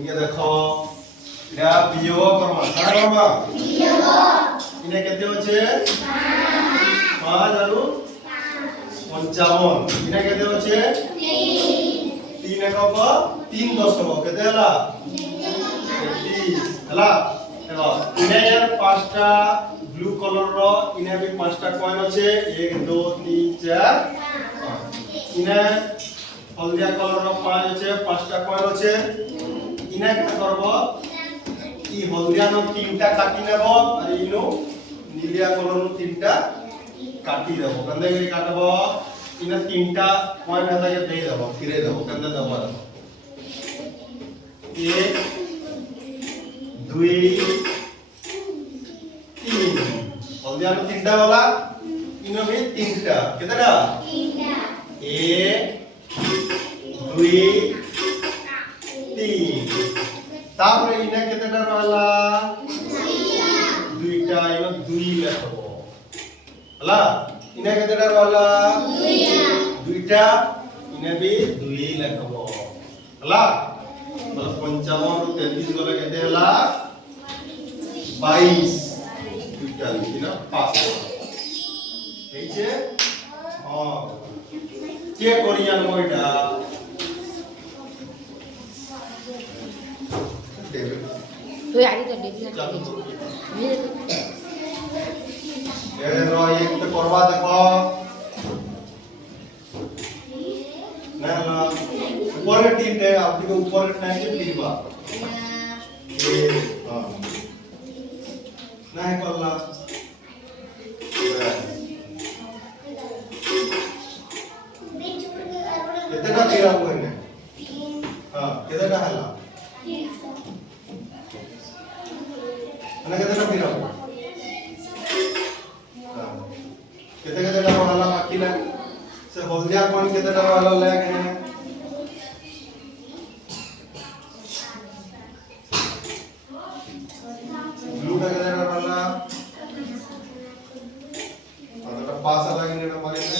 ये देखो এটা বিয়োগ করবা কার করবা বিয়োগ ইনে কেতে হচ্ছে 5 আর 55 ইনে কেতে হচ্ছে 3 একক 3 দশক কেতে হলা 30 হলা দেখো ইনে এর পাঁচটা ব্লু কলর র ইনে भी পাঁচটা কয়েন আছে 1 2 3 4 5 ইনে হলদিয়া কলর র 5 আছে পাঁচটা কয়েন আছে ইনে কি করব ই হলদিয়া নো তিনটা কাটি নেব আর ইনো নীলিয়া কলর নো তিনটা কাটি দেব कंदे করে কাটব ইনা তিনটা কয়েন হাতাকে দেই দেব ফিরে দেব कंदे দেব 1 2 3 হলদিয়া নো তিনটা वाला ইনো भी তিনটা কেতেটা তিনটা 1 2 3 তারপরে ইনা কেতেটা রহলা দুইটা ইনো দুই লিখব হলা ইনা কেতেটা রহলা দুইটা ইনা भी দুই লিখব হলা মানে 55 আর 33 গলে কেতে হলা 22 দুইটা লিখিনা 5 এইছে কে করিয়ান ওইটা তুই আগে তো দেখি ये रो एक तो करवा देखो ना ना ऊपर के टीम है आपके को ऊपर के टाइम के पीवा ये हां नहीं करला कितना पीरा हुआ है हां कितना हला ana कितना पीरा हुआ केते केते डबा वाला बाकीला से हल्दिया कोन केते डबा वाला लागे ने ब्लू का केते डबा वाला और पास आ लागे ने मारे ने